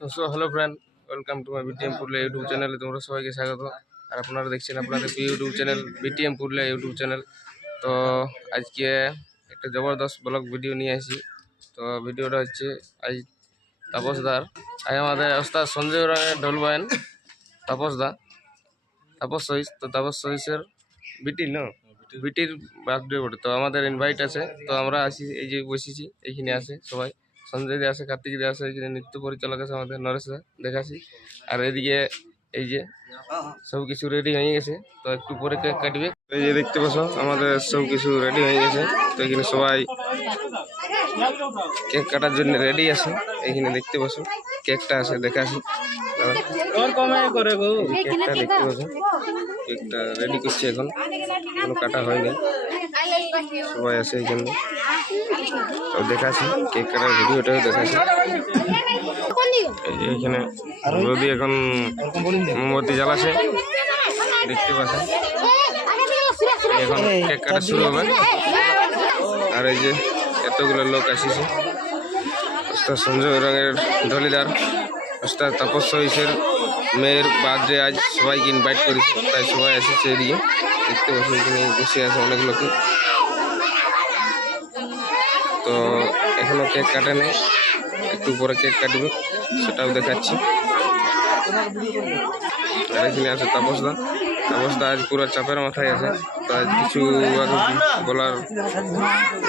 তো so hello friend welcome to my BTM Purulia YouTube চ্যানেলে তোমরা সবাইকে স্বাগত। আর আপনারা দেখছেন আপনাদের YouTube channel BTM Purulia YouTube channel তো আজকে একটা জবরদস্ত ব্লগ ভিডিও নিয়ে আসি। তো ভিডিওটা হচ্ছে আজ তাপসদার আজ আমাদের ওস্তাদ সঞ্জয় রায়ের ঢোল বায়েন তাপসদা তাপস সহিস, তো তাপস সহিসের বিটির না? বিটির বার্থডে বটে। তো আমাদের ইনভাইট আছে, তো আমরা আসি, এই যে বসেছি এইখানে আসে সবাই। সঞ্জয় দিয়ে আসে কার্তিক দিয়ে আসে এখানে নৃত্য পরিচালক আছে আমাদের নরেশ দা দেখাচ্ছি। আর এদিকে এই যে সব কিছু রেডি হয়ে গেছে তো একটু পরে কেক কাটবে। এই যে দেখতে পাচ্ছ আমাদের সব কিছু রেডি হয়ে গেছে তো এখানে সবাই কেক কাটার জন্য রেডি আছে। এখানে দেখতে পাচ্ছ কেকটা আছে যে কেকটা দেখতে পাচ্ছ কেকটা রেডি করছি এখন কোনো কাটা হয়নি। সবাই আছে এখানে। দেখাচ্ছি, কেক কাটার ভিডিওটাও দেখাচ্ছি। এখানে রোদি এখন মোমবাতি জ্বালাছে দেখতে পাচ্ছেন? এখন কেক কাটা শুরু হবে। আর এই যে এতগুলো লোক আসিছে। ওস্তাদ সঞ্জয় রঙের ঢলিদার ওস্তাদ তাপস সহিসের মেয়ের বার্থডে আজ সবাইকে ইনভাইট করেছে, তাই সবাই এসেছে এদিকে। দেখতে পাচ্ছি এখানে বসে আছে অনেক লোকে। তো এখনও কেক কাটে নেই। একটু পরে কেক কাটবে, সেটাও দেখাচ্ছি। আর এখানে আছে তাপসদা। তাপসদা আজ পুরো চাপের মাথায় আছে। তো আজ কিছু বলার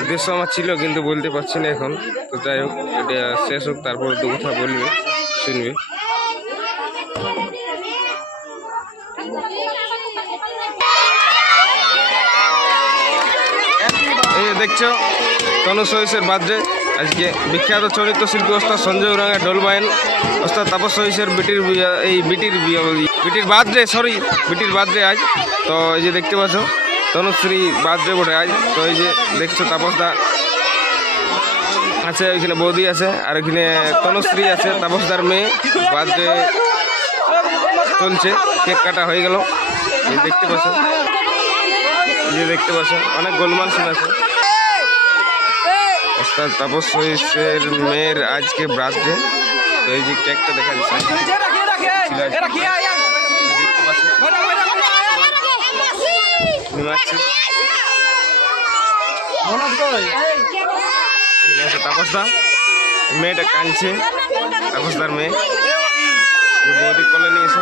উদ্দেশ্য আমার ছিল, কিন্তু বলতে পারছি না এখন। তো যাই হোক, এটা শেষ হোক, তারপর দু কথা বলবে, শুনবে। দেখছ তনু সহিসের বার্থডে আজকে বিখ্যাত চরিত্র শিল্পী ওস্তাদ সঞ্জয় রঙের ডোলবায়ন ওস্তাদ তাপস সহিসের বিটির এই বিটির বিটির বার্থডে সরি বিটির বার্থডে আজ। তো এই যে দেখতে পাচ্ছ, তনুশ্রী বার্থডে বটে আজ। তো এই যে দেখছ তাপসদা আছে, ওইখানে বৌদি আছে, আর ওইখানে তনুশ্রী আছে, তাপসদার মেয়ে। বার্থডে চলছে, কেক কাটা হয়ে গেল। দেখতে পাচ্ছ যে দেখতে পাচ্ছ, অনেক গোলমাল শুনে ওস্তাদ তাপস সহিসের মেয়ের আজকে বার্থডে তো এই যে কেকটা দেখা যাচ্ছে। নিমাচ্ছি এখানে মেয়েটা কাঁদছে। তাপসদার মেয়ে। এই বৌদি কলে নিয়েছে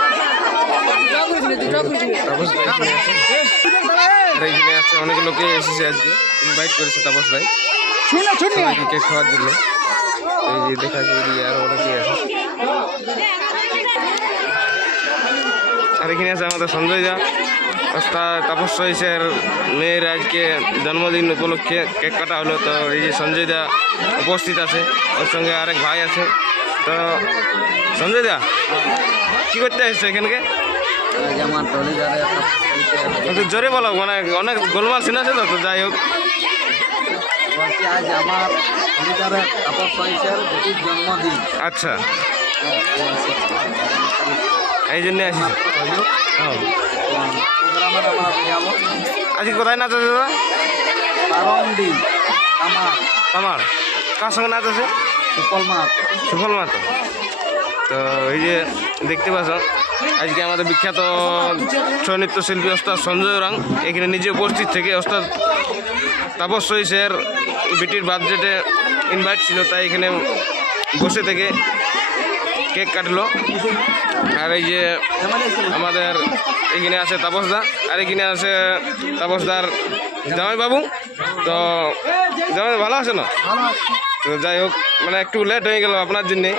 তাপসদা এখানে আছে অনেক লোকে এসেছে আজকে। ইনভাইট করেছে তাপস তাপসদাই সবাইকে কেক খাওয়ার জন্য এই যে দেখা যায় আর অনেকে আছে। আর এখানে আছে আমাদের সঞ্জয় দা। তাপস সহিসের মেয়ের আজকে জন্মদিন উপলক্ষে কেক কাটা হলো। তো এই যে সঞ্জয় দা উপস্থিত আছে ওর সঙ্গে আরেক ভাই আছে। তো সঞ্জয় দা কি করতে আসছে এখানকে? জোরে বলো মানে অনেক গোলমাল শোনা আছে তো তো যাই হোক। বলছি আজ আমার টলিদারে তাপস সহিসের বেটির জন্মদিন। আচ্ছা। এই জন্য আসি। আজকে কোথায় নাচ আছে দাদা আমার আমার কার সঙ্গে নাচ আছে? সুফল মাঠ সুফল মাতো তো এই যে দেখতে পাচ্ছ, আজকে আমাদের বিখ্যাত ছৌ নৃত্য শিল্পী ওস্তাদ সঞ্জয় রাং এখানে নিজে উপস্থিত থেকে ওস্তাদ তাপস সহিসের বিটির বার্থডেতে ইনভাইট ছিল, তাই এখানে বসে থেকে কেক কাটলো। আর এই যে আমাদের এখানে আছে তাপসদা আর এখানে আছে তাপসদার জামাইবাবু তো জামাই ভালো আছে না? তো যাই হোক মানে একটু লেট হয়ে গেল আপনার জন্যে।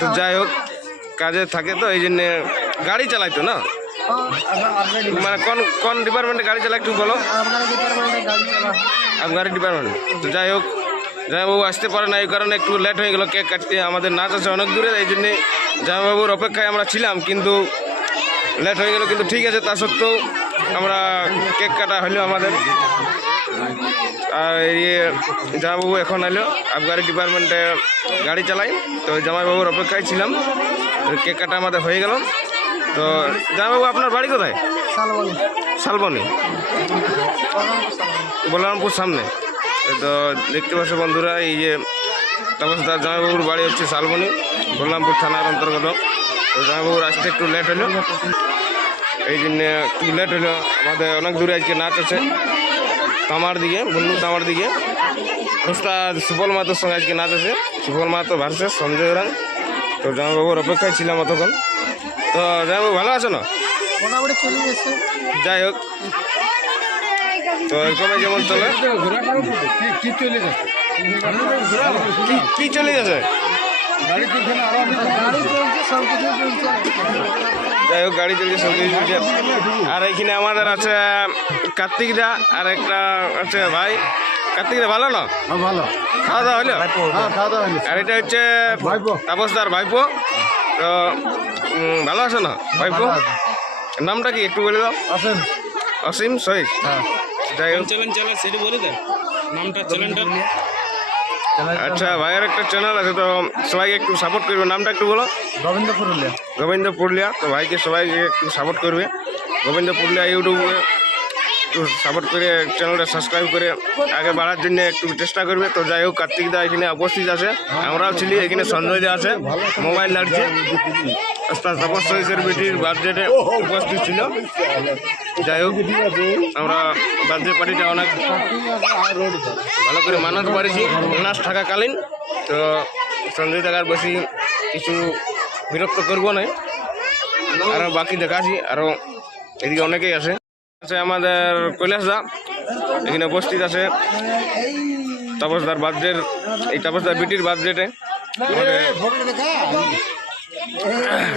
তো যাই হোক, কাজে থাকে তো, এই জন্যে গাড়ি চালাইতো না? মানে কোন কোন ডিপার্টমেন্টে গাড়ি চালা একটু বলো। আপনার ডিপার্টমেন্ট তো যাই হোক, জামাইবাবু আসতে পারে না, এই কারণে একটু লেট হয়ে গেল কেক কাটতে। আমাদের নাচ আছে অনেক দূরে, এই জন্যে জামাইবাবুর অপেক্ষায় আমরা ছিলাম, কিন্তু লেট হয়ে গেল, কিন্তু ঠিক আছে, তা সত্ত্বেও আমরা কেক কাটা হলো আমাদের। আর এই জামাইবাবু এখন এলো। আবগারি ডিপার্টমেন্টে গাড়ি চালাই। তো জামাইবাবুর অপেক্ষায় ছিলাম। কেক কাটা আমাদের হয়ে গেল। তো জামাইবাবু আপনার বাড়ি কোথায়? শালবনি। শালবনি। বলরামপুর সামনে। তো দেখতে পাচ্ছ বন্ধুরা এই যে তাপসদার জামাইবাবুর বাড়ি হচ্ছে শালবনি বলরামপুর থানার অন্তর্গত। তো জামাইবাবুর আসতে একটু লেট হলো। এই জন্য একটু লেট হলো। আমাদের অনেক দূরে আজকে নাচ আছে। তামার দিকে বন্ধু তামার দিকে। ওস্তাদ সুফল মাহাতোর সঙ্গে আজকে নাচ আছে। সুফল মাহাতো ভার্সেস সঞ্জয় রাং তো জামাইবাবুর অপেক্ষায় ছিলাম অতক্ষণ। তো জামাইবাবু ভালো আছো না? যাই হোক। তো এরকমই যেমন চলে? কি চলে যাচ্ছে কি কি চলে গেছে? গাড়ি তুলছে না আরও আমি গাড়ি চলছে সব কিছু চলছে। যাই হোক গাড়ি চলছে সব কিছু চলছে আর এইখানে আমাদের আছে কার্তিক দা আর একটা আছে ভাই। কার্তিক দা ভালো না? ভালো। খাওয়া দাওয়া হলো? হ্যাঁ খাওয়া দাওয়া হয়নি আর এটা হচ্ছে ভাইপো। তাপসদার ভাইপো। তো ভালো আছে না? ভাইপো? নামটা কি একটু বলে দাও? আসেন অসীম শহীদ। যাই হোক। চ্যানেল চ্যানেল সেটি বলে দেন। নামটা চ্যানেলটা আচ্ছা ভাইয়ের একটা চ্যানেল আছে তো সবাইকে একটু সাপোর্ট করবে। নামটা একটু বলো। গোবিন্দ পুরুলিয়া। গোবিন্দ পুরুলিয়া তো ভাইকে সবাইকে একটু সাপোর্ট করবে। গোবিন্দ পুরুলিয়া ইউটিউবে একটু সাপোর্ট করে চ্যানেলটা সাবস্ক্রাইব করে আগে বাড়ার জন্য একটু চেষ্টা করবে। তো যাই হোক কার্তিক দা এখানে উপস্থিত আছে। আমরাও ছিলি এখানে সঞ্জয় দা আছে। মোবাইল নাড়ছে ওস্তাদ তাপস সহিসের বেটির বার্থডেতে উপস্থিত ছিল। যাই হোক, আমরা বার্থডে পার্টিটা অনেক ভালো করে মানাতে পারেছি। নাচ থাকাকালীন, তো সঞ্জয় দাগার বেশি কিছু বিরক্ত করব না আরও বাকি দেখাচ্ছি আরও এদিকে অনেকেই আছে। আছে আমাদের কৈলাস দা, এখানে উপস্থিত আছে। তাপসদার বার্থডের, এই তাপসদার বিটির বার্থডেতে আমাদের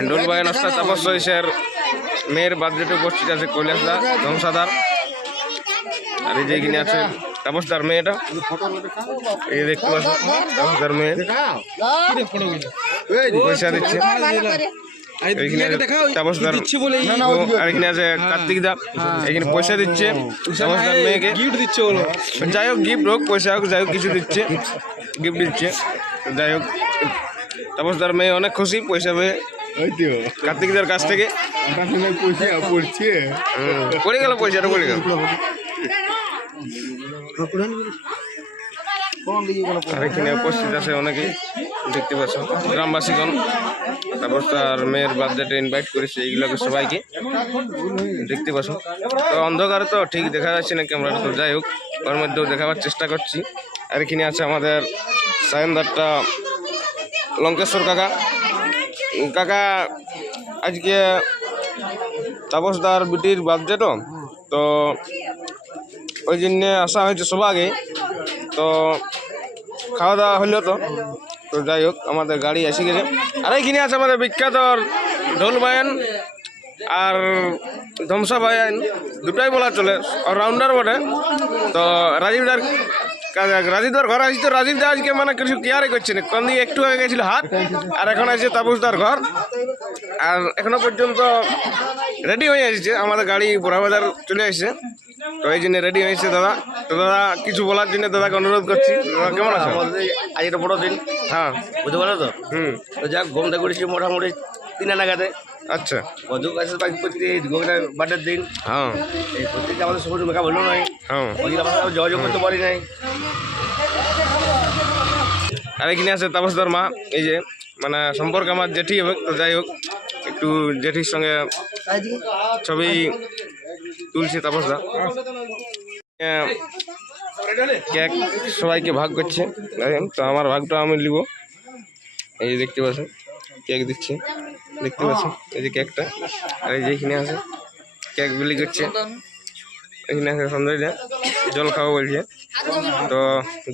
ডোলবাই নস্তা তাপস সহিসের মেয়ের বার্থডেতে উপস্থিত আছে কৈলাস দা ধমসাদার আর এই যে এখানে আছে তাপসদার মেয়েটা। এই দেখতে পাচ্ছ তাপসদার মেয়ে। পয়সা দিচ্ছে। আর এখানে আছে কার্তিক দা। এখানে পয়সা দিচ্ছে গিফট দিচ্ছে যাই হোক গিফট হোক, পয়সা হোক, যাই হোক, কিছু দিচ্ছে। গিফট দিচ্ছে। যাই হোক তাপসদার মেয়ে অনেক খুশি পয়সা পেয়ে। কার্তিকদার কাছ থেকে। পড়ছে। পড়ে গেল পয়সাটা পড়ে গেল। আর এখানে উপস্থিত আছে অনেকেই দেখতে পাচ্ছ। গ্রামবাসীগণ। তারপর তার মেয়ের বার্থডেতে ইনভাইট করেছে এইগুলোকে সবাইকে। দেখতে পাচ্ছ। তো অন্ধকারে তো ঠিক দেখা যাচ্ছে না ক্যামেরাটা তো যাই হোক। ওর মধ্যেও দেখাবার চেষ্টা করছি। আর এখানে আছে আমাদের সায়নদারটা লঙ্কেশ্বর কাকা। কাকা, আজকে তাপসদার বিটির বার্থডে তো। তো, ওই জন্য আসা হয়েছে সবাগে তো খাওয়া দাওয়া হলো তো। তো যাই হোক, আমাদের গাড়ি এসে গেছে। আর এইখানে আছে আমাদের বিখ্যাত ঢোল বায়ান আর ধ্বংসা বায়ান। দুটাই বলা চলে রাউন্ডার বটে। তো, রাজীব দার রাজীব দার ঘর আসছে তো রাজীব দা আজকে মানে কিছু কেয়ারে করছে না। কোন দিকে একটু আগে গেছিল হাত আর এখন আছে তাপসদার ঘর। আর এখনও পর্যন্ত রেডি হয়ে আসছে আমাদের গাড়ি বোরাবাজার চলে আসছে। তো এই জন্য রেডি হয়েছে দাদা। তো দাদা কিছু বলার জন্য দাদাকে অনুরোধ করছি। দাদা কেমন আছো? আজ একটা বড় দিন। হ্যাঁ। বুঝতে পারো তো? হুম। তো যাক ঘুমটা করেছি মোটামুটি তিন নাগাদে আচ্ছা। বধু কাছে বাকি প্রতি গোবিন্দের বার্থডের দিন। হ্যাঁ। এই প্রত্যেকটা আমাদের সবুজ মেকআপ হলো নয় হ্যাঁ। আমরা যোগাযোগ করতে পারি নাই। আর এখানে আছে তাপসদার মা এই যে মানে সম্পর্ক আমার জেঠি হবে তো যাই হোক একটু জেঠির সঙ্গে ছবি তুলছে তাপসদা কেক সবাইকে ভাগ করছে। তো আমার ভাগটা আমি নিব। এই যে দেখতে পাচ্ছেন কেক দিচ্ছে। দেখতে পাচ্ছি এই যে কেকটা আর এই যে এখানে আছে কেক বিলি করছে। এখানে আছে সন্ধ্যা জল খাওয়া বলছে। তো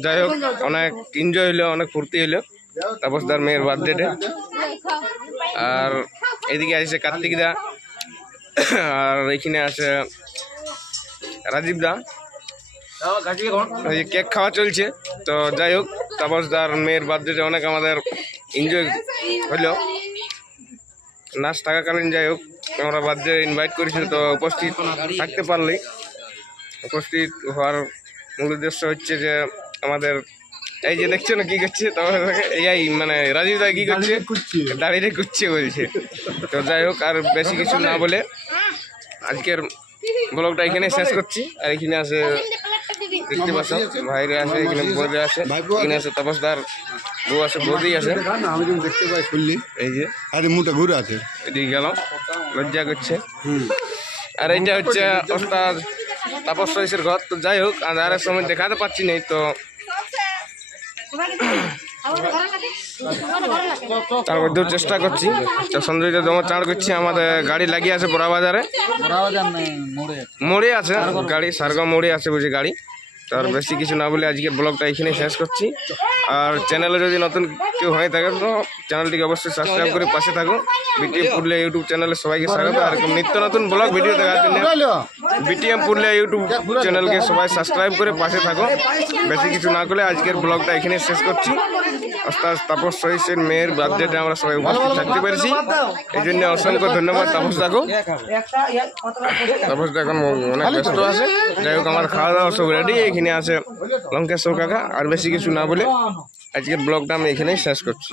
যাই হোক, অনেক এনজয় হলো, অনেক ফুর্তি হলো। তাপসদার মেয়ের বার্থডেতে আর এদিকে আসছে কার্তিক দা, আর এখানে আছে রাজীব দা। কেক খাওয়া চলছে। তো যাই হোক তাপসদার মেয়ের বার্থডেতে অনেক আমাদের এনজয় হলো। নাচ থাকাকালীন যাই হোক আমরা বার্থডে ইনভাইট করেছি তো উপস্থিত থাকতে পারলেই। উপস্থিত হওয়ার মূল উদ্দেশ্য হচ্ছে যে আমাদের এই যে দেখছ না কি করছে এই মানে রাজীব দা কি করছে? দাঁড়িয়ে কুচ্ছে বলছে। তো যাই হোক আর বেশি কিছু না বলে আজকের ব্লগটা এখানে শেষ করছি। আর এখানে আছে দেখতে পাচ্ছ ভাইরে আছে এখানে বোনরে আছে এখানে আছে তাপসদার বউ আছে বৌদি আছে। আমি যখন দেখতে পাই খুললি এই যে আরে মুটা ঘুরে আছে। এদিকে গেল লজ্জা করছে। আর এইটা হচ্ছে ওস্তাদ তাপস রাইসের ঘর। তো যাই হোক আর আরেক সময় দেখাতে পাচ্ছি নাই তো। তার মধ্যেও চেষ্টা করছি। তো সৌন্দর্য জমা চাঁড় করছি আমাদের গাড়ি লাগিয়ে আছে বড়া বাজারে। মোড়ে। আছে গাড়ি সারগাঁও মোড়ে আছে বুঝি গাড়ি। আর বেশি কিছু না বলে আজকের ব্লগটা এখানে শেষ করছি। আর চ্যানেলে যদি নতুন কেউ হয়ে থাকে তো চ্যানেলটিকে অবশ্যই সাবস্ক্রাইব করে পাশে থাকুন বিটিএম পুরুলিয়া ইউটিউব চ্যানেলে সবাইকে স্বাগত। আর নিত্য নতুন ব্লগ ভিডিও দেখার জন্য বিটিএম পুরুলিয়া ইউটিউব চ্যানেলকে সবাই সাবস্ক্রাইব করে পাশে থাকো। বেশি কিছু না করলে আজকের ব্লগটা এখানে শেষ করছি। আস্তে আস্তে তাপস সহিসের মেয়ের বার্থডেতে আমরা সবাই উপস্থিত থাকতে পেরেছি। এই জন্য অসংখ্য ধন্যবাদ তাপস দাকে। তাপস এখন অনেক ব্যস্ত আছে। যাই হোক আমার খাওয়া দাওয়া সব রেডি এখানে আছে লঙ্কেশ্বর কাকা, আর বেশি কিছু না বলে আজকের ব্লগটা আমি এখানেই শেষ করছি।